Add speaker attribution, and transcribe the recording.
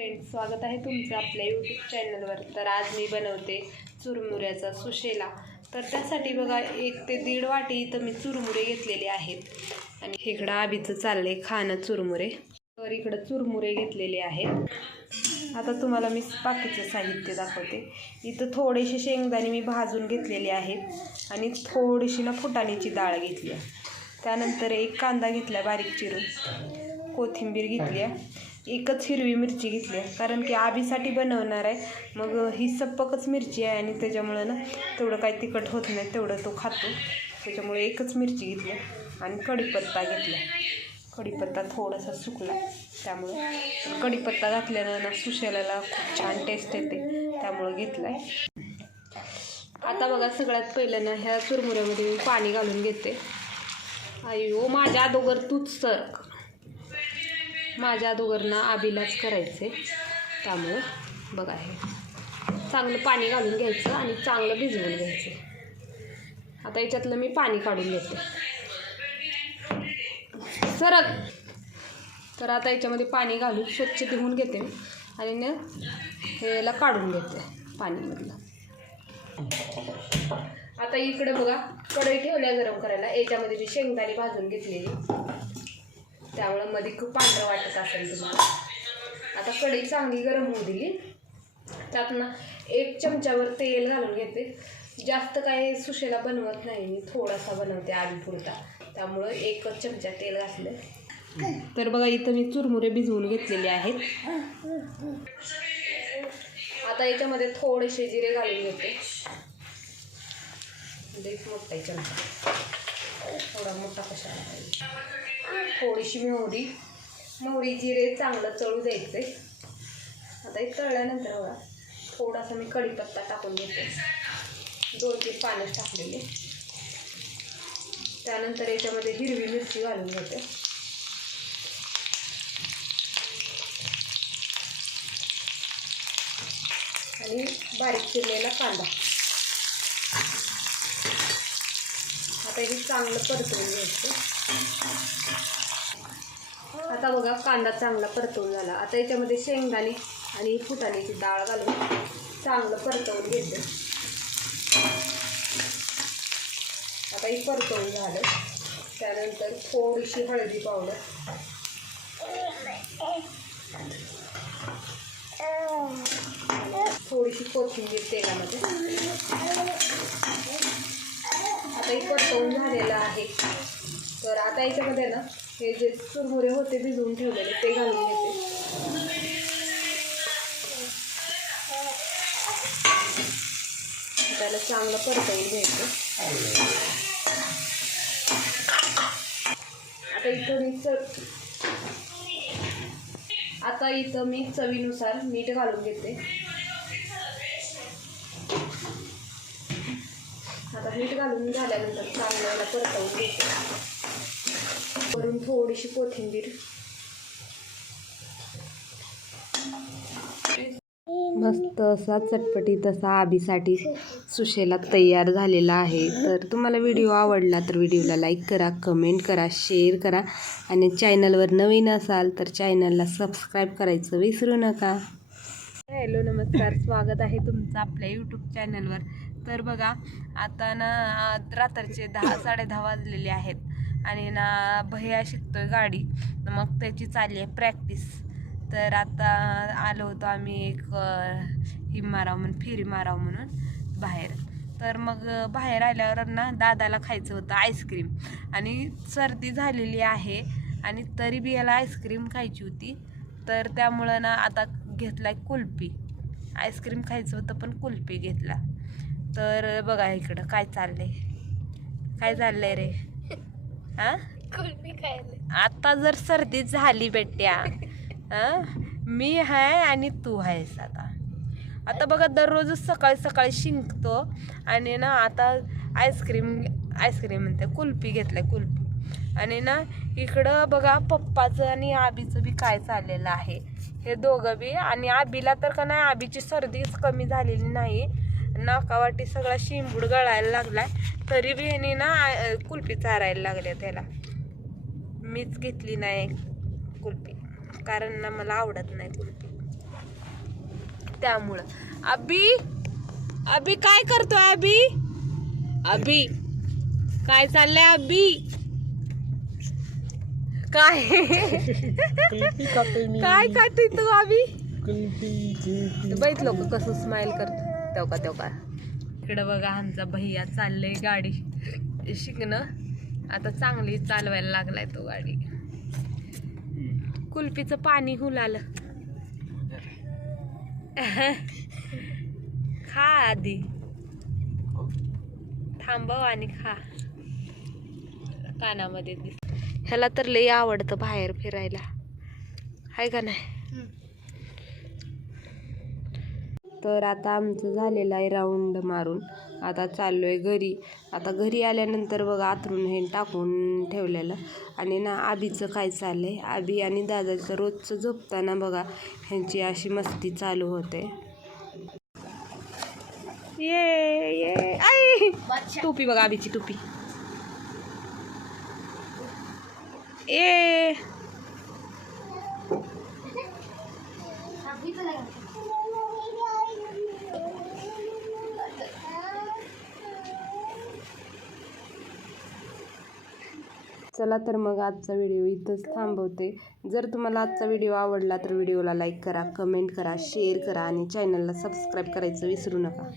Speaker 1: Friends स्वागत आहे तुमचं आपल्या यूट्यूब चॅनलवर तर आज मी बनवते चुरमुऱ्याचा सुशेला. तर त्यासाठी बघा एक ते दीड वाटी इथं मी चुरमुरे घेतलेले आहेत. आणि इकडं आबीचं चाललंय खाणं चुरमुरे. तर इकडं चुरमुरे घेतलेले आहेत. आता तुम्हाला मी बाकीचं साहित्य दाखवते. इथं थोडेसे शेंगदाणे मी भाजून घेतलेले आहेत. आणि थोडीशी ना फुटाण्याची डाळ घेतली आहे. त्यानंतर एक कांदा घेतला बारीक चिरून. कोथिंबीर घेतली आहे. एकच हिरवी मिरची घेतली आहे. कारण की आबीसाठी बनवणार आहे. मग ही सप्पकच मिरची आहे आणि त्याच्यामुळं ना तेवढं काही तिखट होत नाही तेवढं तो खातो. त्याच्यामुळे एकच मिरची घेतली आहे आणि कढीपत्ता घेतला कढीपत्ता थोडासा सुकला त्यामुळं कढीपत्ता घातल्यानं ना सुशेलाला खूप छान टेस्ट येते. त्यामुळं घेतला आहे. आता बघा सगळ्यात पहिलं ना ह्या चुरमुऱ्यामध्ये मी पाणी घालून घेते. अयो माझ्या अगोदर तूच सर. माझ्या अगोदर आबिलाच आबीलाच करायचे त्यामुळं बघा हे. चांगलं पाणी घालून घ्यायचं आणि चांगलं भिजवून घ्यायचं. आता याच्यातलं मी पाणी काढून घेते. सरक. तर आता याच्यामध्ये पाणी घालून स्वच्छ धुवून घेते आणि न ह्याला काढून घेते पाणीमधलं. आता इकडे बघा कढई ठेवल्या गरम करायला. याच्यामध्ये मी शेंगदाणे भाजून घेतलेली. त्यामुळं मध्ये खूप पांढरं वाटत असेल तुम्हाला. आता कढई चांगली गरम होऊ दिली. त्यात ना एक चमच्यावर तेल घालून घेते. जास्त काही सुशेला बनवत नाही मी थोडासा बनवते आधी पुरता. त्यामुळं एकच चमचा तेल घातलं तर बघा इथं मी चुरमुरे भिजवून घेतलेले आहेत. आता याच्यामध्ये थोडेसे जिरे घालून घेते. म्हणजे एक मोठा आहे चमचा. थोडा मोठा कशाला पाहिजे? थोडीशी मोहरी. मोहरी जिरे चांगलं चळू द्यायचे आता हे तळल्यानंतर बघा थोडासा मी कढीपत्ता टाकून घेते. दोन तीन पानं टाकलेले. त्यानंतर याच्यामध्ये हिरवी मिरची घालून घेते. आणि बारीक चिरलेला कांदा. हे चांगलं परतवून घ्यायचं. आता बघा कांदा चांगला परतवून झाला. आता याच्यामध्ये शेंगदाणे आणि फुटाण्याची डाळ घालून चांगलं परतवून घ्यायचं आता ही परतवून झालं. त्यानंतर थोडीशी हळदी पावडर. थोडीशी कोथिंबीर तेलामध्ये. आता हे परतवून झालेलं आहे. तर आता याच्यामध्ये ना हे जे चुरमुरे होते भिजवून ठेवलेले ते घालून घेते. त्याला चांगलं परतवून घ्यायचं. आता इथं मी च आता इथं मी चवीनुसार मीठ घालून घेते आता मीठ घालून झाल्यानंतर चांगल्याला परतवून घेते. वरून थोडीशी कोथिंबीर. मस्त असा चटपटीत असा आबीसाठी सुशेला तयार झालेला आहे. तर तुम्हाला व्हिडिओ आवडला तर व्हिडिओला लाईक करा कमेंट करा शेअर करा. आणि चॅनलवर नवीन असाल तर चॅनलला सबस्क्राईब करायचं विसरू नका. हॅलो नमस्कार. स्वागत आहे तुमचं आपल्या यूट्यूब चॅनलवर तर बघा आता ना रात्रीचे दहा साडे दहा वाजलेले आहेत. आणि ना भैया शिकतोय गाडी. मग त्याची चालली आहे प्रॅक्टिस तर आता आलो होतो आम्ही एक ही माराव म्हणून फेरी माराव म्हणून बाहेर. तर मग बाहेर आल्यावर ना दादाला खायचं होतं आईस्क्रीम आणि सर्दी झालेली आहे. आणि तरी बी याला आईस्क्रीम खायची होती. तर त्यामुळं ना आता घेतला कुल्फी. आईस्क्रीम खायचं होतं पण कुल्फी घेतला. तर बघा इकडं काय चाललंय. काय चाललंय रे? हा? आता जर सर्दी झाली बेट्या हं? मी आहे आणि तू आहेस आता. आता बघा दररोजच सकाळी सकाळी शिंकतो आणि ना आता आईस्क्रीम आईस्क्रीम म्हणते कुल्फी घेतलंय कुल्फी. आणि ना इकडं बघा पप्पाचं आणि आबीचं बी काय चाललेलं आहे. हे दोघं बी आणि आबीला तर का नाही आबीची सर्दीच कमी झालेली नाही. नाकावाटी सगळा शिंबूड गळायला लागलाय. तरी बी ह्यानी ना कुल्फी चारायला लागल्या त्याला. मीच घेतली नाही कुल्फी. कारण ना मला आवडत नाही कुल्फी. त्यामुळं. अबी अबी काय करतोय अबी? अबी काय चाललंय अबी? काय? काय खाते तू अबी? बैठ लोक कसं स्माइल करतो तेव का का? इकडं बघा आमचा भैया चाललंय गाडी शिकणं. आता चांगली चालवायला लागलाय तो गाडी. कुल्फीचं पाणी हुलालं. खा आधी. थांबव आणि खा. कानामध्ये ह्याला तर लई आवडतं बाहेर फिरायला. आहे का नाही? तर आता आमचं झालेलं आहे राऊंड मारून. आता चाललो आहे घरी. आता घरी आल्यानंतर बघा आतरून हे टाकून ठेवलेलं. आणि ना आबीचं काय चाललं आहे आबी आणि दादाचं रोजचं झोपताना बघा ह्यांची अशी मस्ती चालू होते. ये ये. आई! टोपी बघा आबीची टोपी. ये! चला तर मग आजचा व्हिडिओ इथंच थांबवते. जर तुम्हाला आजचा व्हिडिओ आवडला तर व्हिडिओला लाईक करा कमेंट करा शेअर करा आणि चॅनलला सबस्क्राईब करायचं विसरू नका.